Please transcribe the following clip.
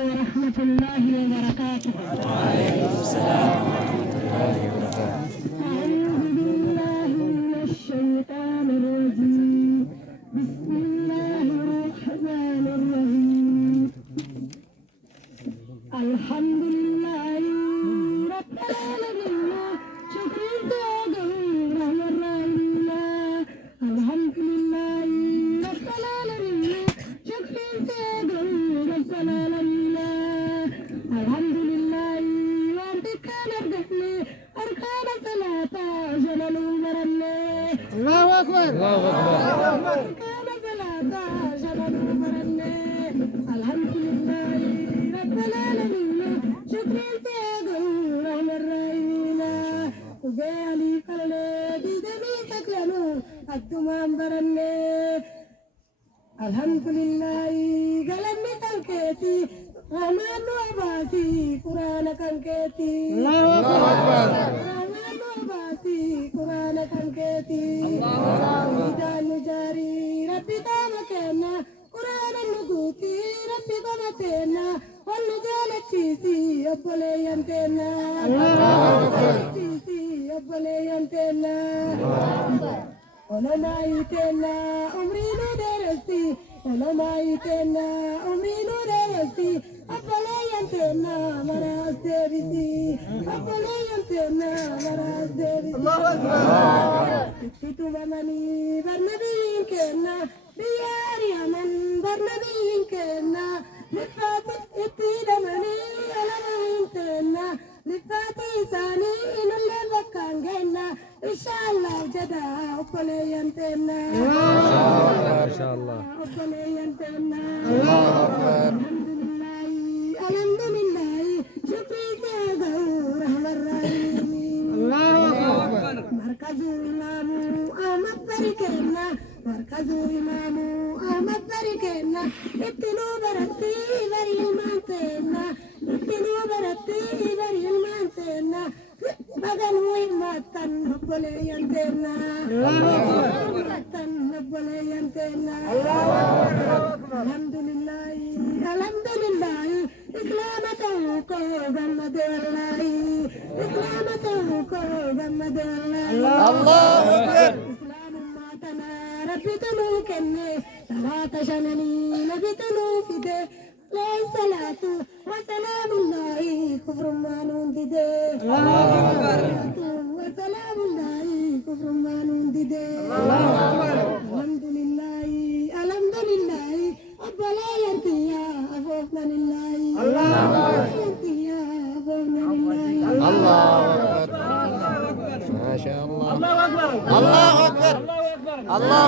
ورحمة الله وبركاته. وعليكم السلام ورحمة الله وبركاته. أعوذ بالله من الشيطان الرجيم. بسم الله الرحمن الرحيم. الحمد لله رب العالمين. شكرا الرحمن الرحيم. الحمد لله رب العالمين. شكرا رب العالمين. الحمد لله وانت كان ارجعني اركان صلاة جلال مرني. الله أكبر الله أكبر. اركان صلاة جلال مرني. الحمد لله رب العالمين. شكرا الرحمن الرحيم. وبيالي قلبي دمي تكلنو الدمام برني. الحمد لله قلمي تنكيتي رحمن وباسي قرآن كنكيتي. الله أكبر. رحمن وباسي قرآن كنكيتي. ميدان جاري ربي تامكنا قرآن النقوتي ربي قمتنا والنجالتيسي أبولي ينتنا. تيسي أبولي ينتنا. ولمايتنا عمري ندرسي ولمايتنا عمري ندرسي أبلي ينتنا مراس دبسي أبلي ينتنا مراس دبسي. الله أكبر. تكتو ممني برنبين كنا بياري من برنبين كنا لفاتي اتيدا مني أنا مينتنا لفاتي ساني نلي بكان جنا إن شاء الله جدا أبلي ينتنا. ما شاء الله. أبلي ينتنا. الله أكبر. الحمد لله شكري سيدور رحمة الرحيم. الله أكبر. مركز إمام أحمد بركنا مركز إمام أحمد بركنا اتنو برتي بري المانتنا اتنو برتي بري المانتنا بغن ويماتن نبولي ينتنا. الله أكبر. ماتن نبولي ينتنا. الله أكبر. الحمد لله الحمد لله إسلامته محمد الله إسلامته محمد الله. الله أكبر. إسلام ماتنا ربي تلوكني صلاة جنني نبي تلوكده لا صلاة وسلام الله كفر ما نندده. الله أكبر. وسلام الله كفر ما نندده. الله أكبر. الحمد لله الحمد لله أبلا ينتهي أفوفنا لله. الله أكبر. ينتهي أفوفنا لله. الله أكبر. ما شاء الله. الله أكبر. الله أكبر. الله